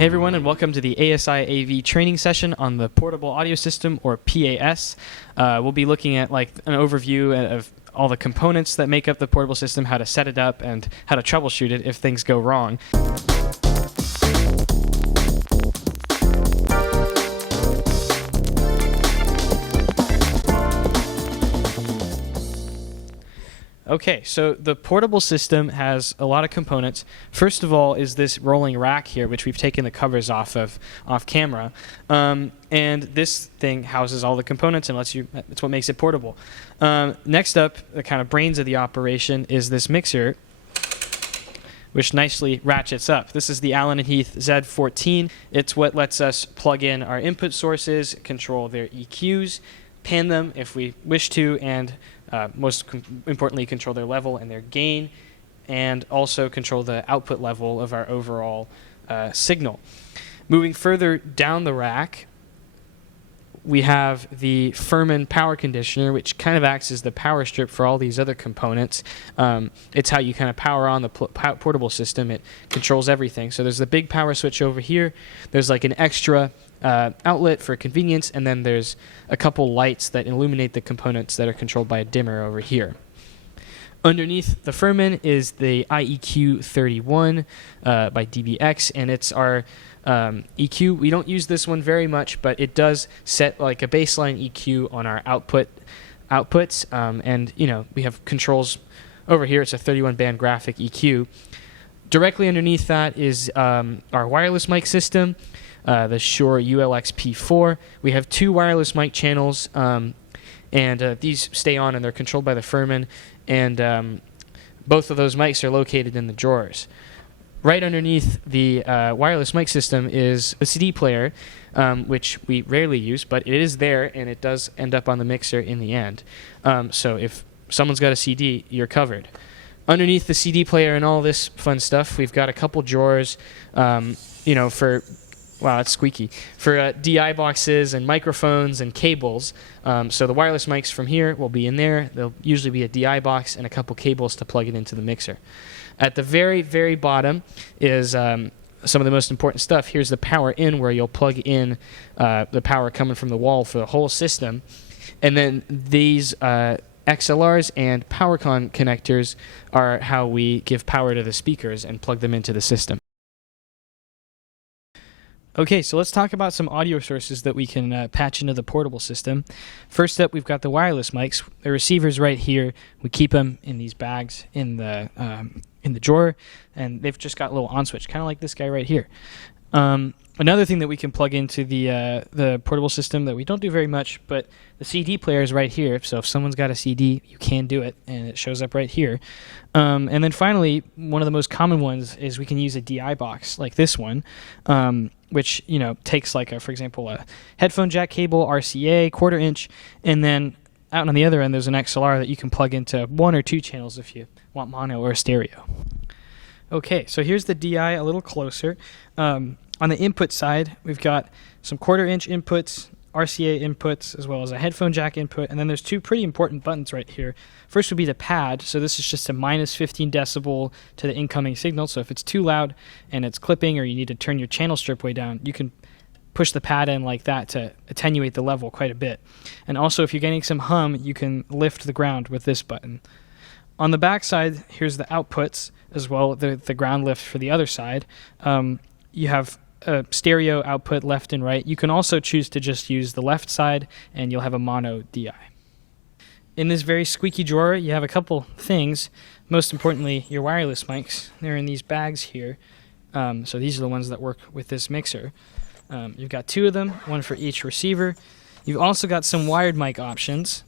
Hey everyone, and welcome to the ASI AV training session on the portable audio system, or PAS. We'll be looking at like an overview of all the components that make up the portable system, how to set it up, and how to troubleshoot it if things go wrong. Okay, so the portable system has a lot of components. First of all is this rolling rack here, which we've taken the covers off camera. And this thing houses all the components and it's what makes it portable. Next up, the kind of brains of the operation is this mixer, which nicely ratchets up. This is the Allen & Heath Z14. It's what lets us plug in our input sources, control their EQs, pan them if we wish to, and most importantly, control their level and their gain, and also control the output level of our overall signal. Moving further down the rack, we have the Furman power conditioner, which kind of acts as the power strip for all these other components. It's how you kind of power on the portable system. It controls everything. So there's the big power switch over here. There's like an extra outlet for convenience, and then there's a couple lights that illuminate the components that are controlled by a dimmer over here. Underneath the Furman is the IEQ31 by DBX, and it's our EQ. We don't use this one very much, but it does set like a baseline EQ on our outputs, and we have controls over here. It's a 31 band graphic EQ. Directly underneath that is our wireless mic system, the Shure ULX P4. We have two wireless mic channels, and these stay on and they're controlled by the Furman, and both of those mics are located in the drawers. Right underneath the wireless mic system is a CD player, which we rarely use, but it is there, and it does end up on the mixer in the end. So if someone's got a CD, you're covered. Underneath the CD player and all this fun stuff, we've got a couple drawers, for... Wow, that's squeaky. For DI boxes and microphones and cables. So the wireless mics from here will be in there. There'll usually be a DI box and a couple cables to plug it into the mixer. At the very, very bottom is some of the most important stuff. Here's the power in, where you'll plug in the power coming from the wall for the whole system. And then these XLRs and PowerCon connectors are how we give power to the speakers and plug them into the system. Okay, so let's talk about some audio sources that we can patch into the portable system. First up, we've got the wireless mics. The receiver's right here. We keep them in these bags in the drawer, and they've just got a little on switch, kind of like this guy right here. Another thing that we can plug into the portable system that we don't do very much, but the CD player is right here. So if someone's got a CD, you can do it, and it shows up right here. And then finally, one of the most common ones is we can use a DI box like this one, which takes for example, a headphone jack cable, RCA, 1/4 inch, and then out on the other end there's an XLR that you can plug into one or two channels if you want mono or stereo. Okay, so here's the DI a little closer. On the input side, we've got some 1/4 inch inputs, RCA inputs, as well as a headphone jack input, and then there's two pretty important buttons right here. First would be the pad, so this is just a minus 15 decibel to the incoming signal, so if it's too loud and it's clipping or you need to turn your channel strip way down, you can push the pad in like that to attenuate the level quite a bit. And also, if you're getting some hum, you can lift the ground with this button. On the back side, here's the outputs as well, the ground lift for the other side. You have a stereo output left and right. You can also choose to just use the left side, and you'll have a mono DI. In this very squeaky drawer, you have a couple things. Most importantly, your wireless mics. They're in these bags here. So these are the ones that work with this mixer. You've got two of them, one for each receiver. You've also got some wired mic options.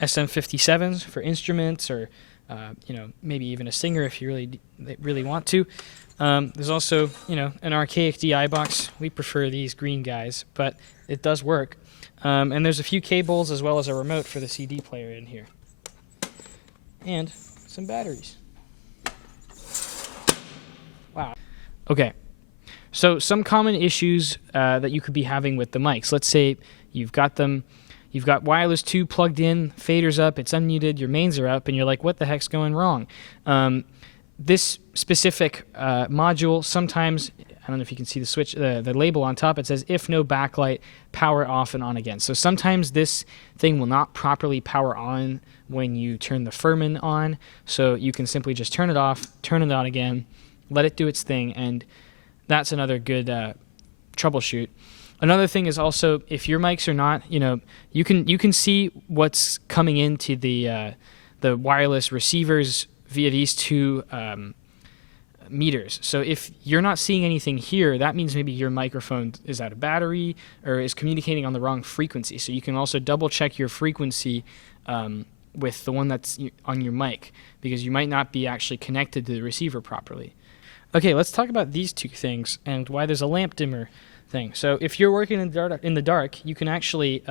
SM57s for instruments, or maybe even a singer if you really want to. There's also, an archaic DI box. We prefer these green guys, but it does work. And there's a few cables as well as a remote for the CD player in here. And some batteries. Wow. Okay. So some common issues that you could be having with the mics. Let's say you've got wireless 2 plugged in, faders up, it's unmuted, your mains are up, and you're like, what the heck's going wrong? this specific module, sometimes, I don't know if you can see the switch, the label on top, it says if no backlight, power off and on again. So sometimes this thing will not properly power on when you turn the Furman on, so you can simply just turn it off, turn it on again, let it do its thing, and that's another good troubleshoot. Another thing is also, if your mics are not, you can see what's coming into the wireless receivers via these two meters. So if you're not seeing anything here, that means maybe your microphone is out of battery or is communicating on the wrong frequency. So you can also double check your frequency with the one that's on your mic, because you might not be actually connected to the receiver properly. Okay, let's talk about these two things and why there's a lamp dimmer thing. So if you're working in the dark, you can actually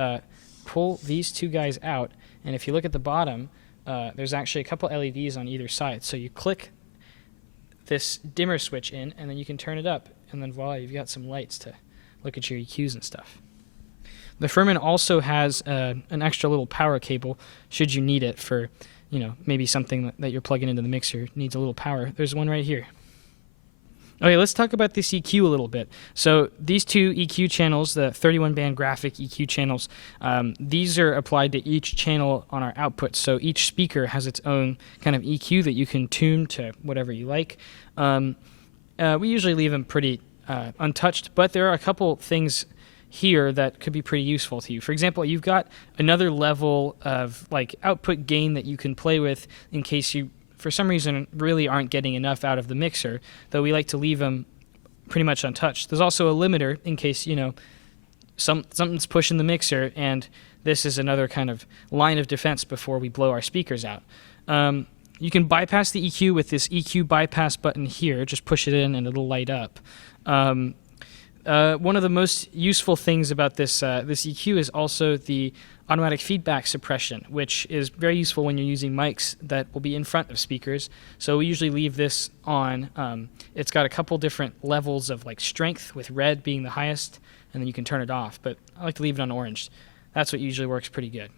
pull these two guys out, and if you look at the bottom, there's actually a couple LEDs on either side. So you click this dimmer switch in, and then you can turn it up, and then voila, you've got some lights to look at your EQs and stuff. The Furman also has an extra little power cable should you need it for, maybe something that you're plugging into the mixer needs a little power. There's one right here. Okay, let's talk about this EQ a little bit. So these two EQ channels, the 31-band graphic EQ channels, these are applied to each channel on our output. So each speaker has its own kind of EQ that you can tune to whatever you like. We usually leave them pretty untouched, but there are a couple things here that could be pretty useful to you. For example, you've got another level of output gain that you can play with in case you, for some reason, really aren't getting enough out of the mixer, though we like to leave them pretty much untouched. There's also a limiter in case, something's pushing the mixer, and this is another kind of line of defense before we blow our speakers out. You can bypass the EQ with this EQ bypass button here. Just push it in and it'll light up. One of the most useful things about this EQ is also the automatic feedback suppression, which is very useful when you're using mics that will be in front of speakers. So we usually leave this on. It's got a couple different levels of strength, with red being the highest, and then you can turn it off. But I like to leave it on orange. That's what usually works pretty good.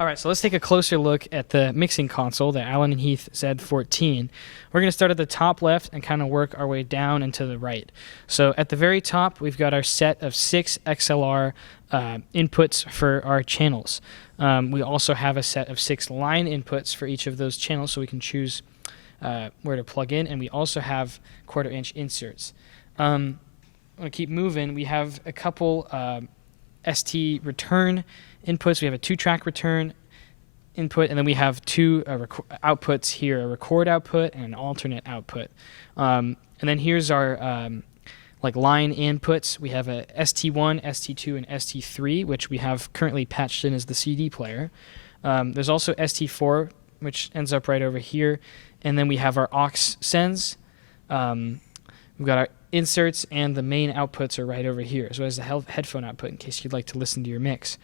All right, so let's take a closer look at the mixing console, the Allen & Heath Z14. We're going to start at the top left and kind of work our way down and to the right. So at the very top, we've got our set of 6 XLR inputs for our channels. We also have a set of 6 line inputs for each of those channels, so we can choose where to plug in, and we also have 1/4-inch inserts. I'm going to keep moving. We have a couple ST return inputs. We have a 2-track return input, and then we have 2 outputs here, a record output and an alternate output. And then here's our line inputs. We have a ST1, ST2, and ST3, which we have currently patched in as the CD player. There's also ST4, which ends up right over here. And then we have our aux sends. We've got our inserts, and the main outputs are right over here, as well as the headphone output in case you'd like to listen to your mix.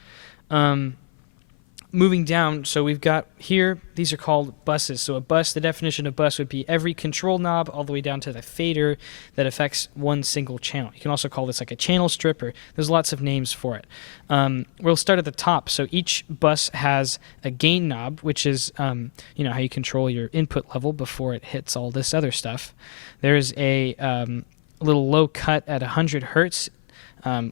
Moving down, so we've got here, these are called buses. So a bus, the definition of bus would be every control knob all the way down to the fader that affects one single channel. You can also call this a channel strip, or there's lots of names for it. We'll start at the top. So each bus has a gain knob, which is how you control your input level before it hits all this other stuff. There's a little low cut at 100 hertz,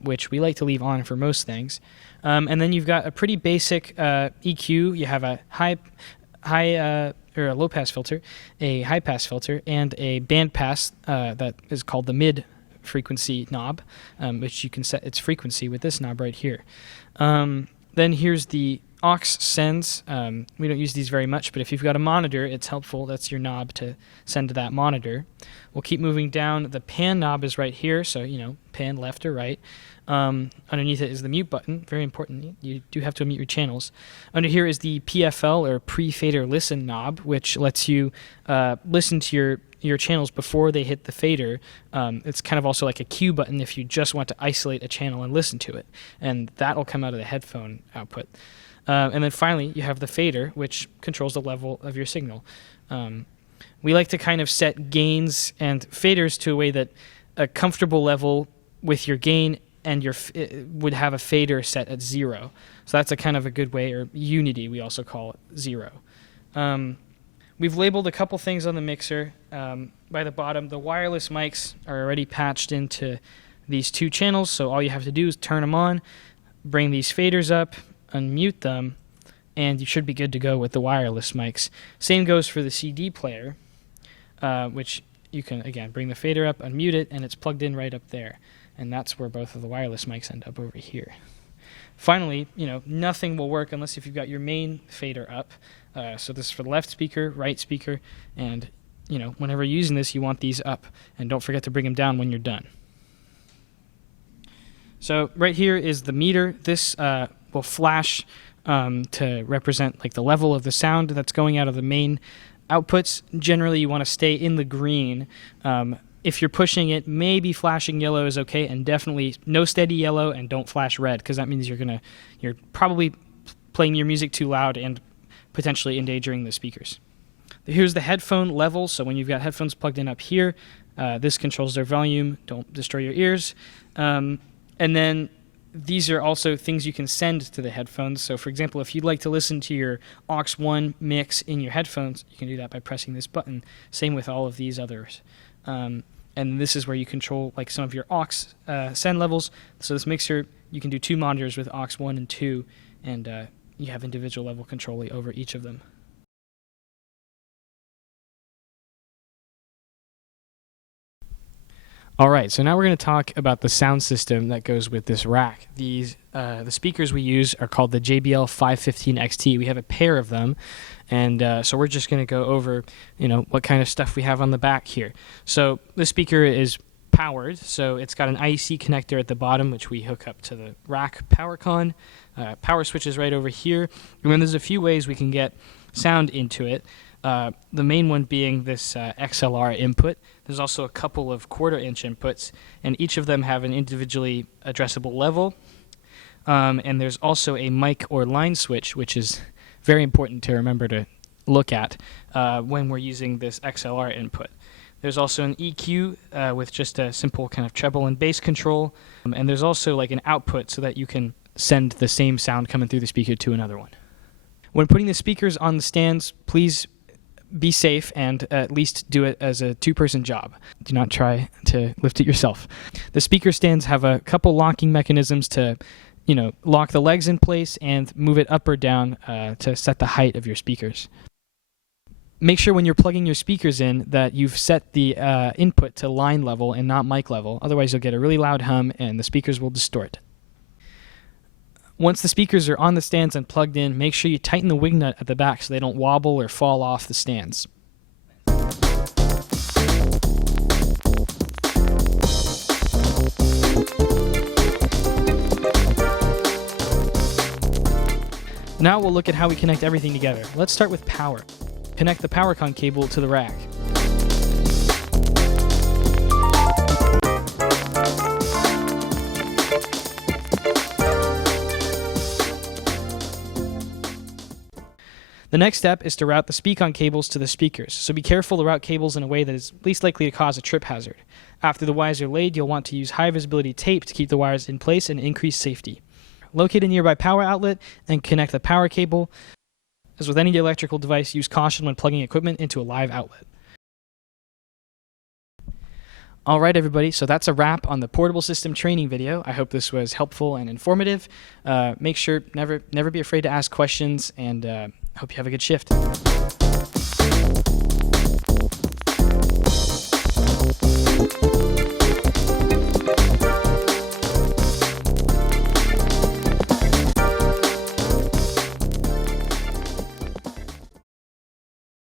which we like to leave on for most things. And then you've got a pretty basic EQ. You have a or a low pass filter, a high pass filter, and a band pass that is called the mid frequency knob, which you can set its frequency with this knob right here. Then here's the aux sends. We don't use these very much, but if you've got a monitor, it's helpful. That's your knob to send to that monitor. We'll keep moving down. The pan knob is right here, so pan left or right. Underneath it is the mute button, very important. You do have to mute your channels. Under here is the PFL, or pre-fader listen knob, which lets you listen to your channels before they hit the fader. It's kind of also like a cue button if you just want to isolate a channel and listen to it, and that will come out of the headphone output. And then finally, you have the fader, which controls the level of your signal. We like to kind of set gains and faders to a way that a comfortable level with your gain and would have a fader set at 0. So that's a kind of a good way, or unity we also call it, 0. We've labeled a couple things on the mixer. By the bottom, the wireless mics are already patched into these 2 channels, so all you have to do is turn them on, bring these faders up, unmute them, and you should be good to go with the wireless mics. Same goes for the CD player, which you can, again, bring the fader up, unmute it, and it's plugged in right up there. And that's where both of the wireless mics end up over here. Finally, nothing will work unless if you've got your main fader up. So this is for the left speaker, right speaker, and whenever you're using this, you want these up. And don't forget to bring them down when you're done. So right here is the meter. This will flash to represent like the level of the sound that's going out of the main outputs. Generally, you want to stay in the green. If you're pushing it, maybe flashing yellow is okay, and definitely no steady yellow, and don't flash red, because that means you're probably playing your music too loud and potentially endangering the speakers. Here's the headphone level. So when you've got headphones plugged in up here, this controls their volume. Don't destroy your ears. And then these are also things you can send to the headphones. So for example, if you'd like to listen to your aux 1 mix in your headphones, you can do that by pressing this button. Same with all of these others. And this is where you control like some of your aux send levels. So this mixer, you can do 2 monitors with aux 1 and 2, and you have individual level control over each of them. All right, so now we're going to talk about the sound system that goes with this rack. The speakers we use are called the JBL 515 XT. We have a pair of them, and so we're just going to go over, what kind of stuff we have on the back here. So the speaker is powered, so it's got an IEC connector at the bottom, which we hook up to the rack power con. Power switch is right over here, and then there's a few ways we can get sound into it. The main one being this XLR input. There's also a couple of 1/4 inch inputs, and each of them have an individually addressable level. And there's also a mic or line switch, which is very important to remember to look at when we're using this XLR input. There's also an EQ with just a simple kind of treble and bass control, and there's also like an output so that you can send the same sound coming through the speaker to another one. When putting the speakers on the stands, please be safe and at least do it as a 2-person job. Do not try to lift it yourself. The speaker stands have a couple locking mechanisms to, lock the legs in place and move it up or down to set the height of your speakers. Make sure when you're plugging your speakers in that you've set the input to line level and not mic level. Otherwise, you'll get a really loud hum and the speakers will distort. Once the speakers are on the stands and plugged in, make sure you tighten the wing nut at the back so they don't wobble or fall off the stands. Now we'll look at how we connect everything together. Let's start with power. Connect the PowerCon cable to the rack. The next step is to route the Speakon cables to the speakers, so be careful to route cables in a way that is least likely to cause a trip hazard. After the wires are laid, you'll want to use high visibility tape to keep the wires in place and increase safety. Locate a nearby power outlet and connect the power cable. As with any electrical device, use caution when plugging equipment into a live outlet. All right, everybody, so that's a wrap on the portable system training video. I hope this was helpful and informative. Make sure never be afraid to ask questions, and hope you have a good shift.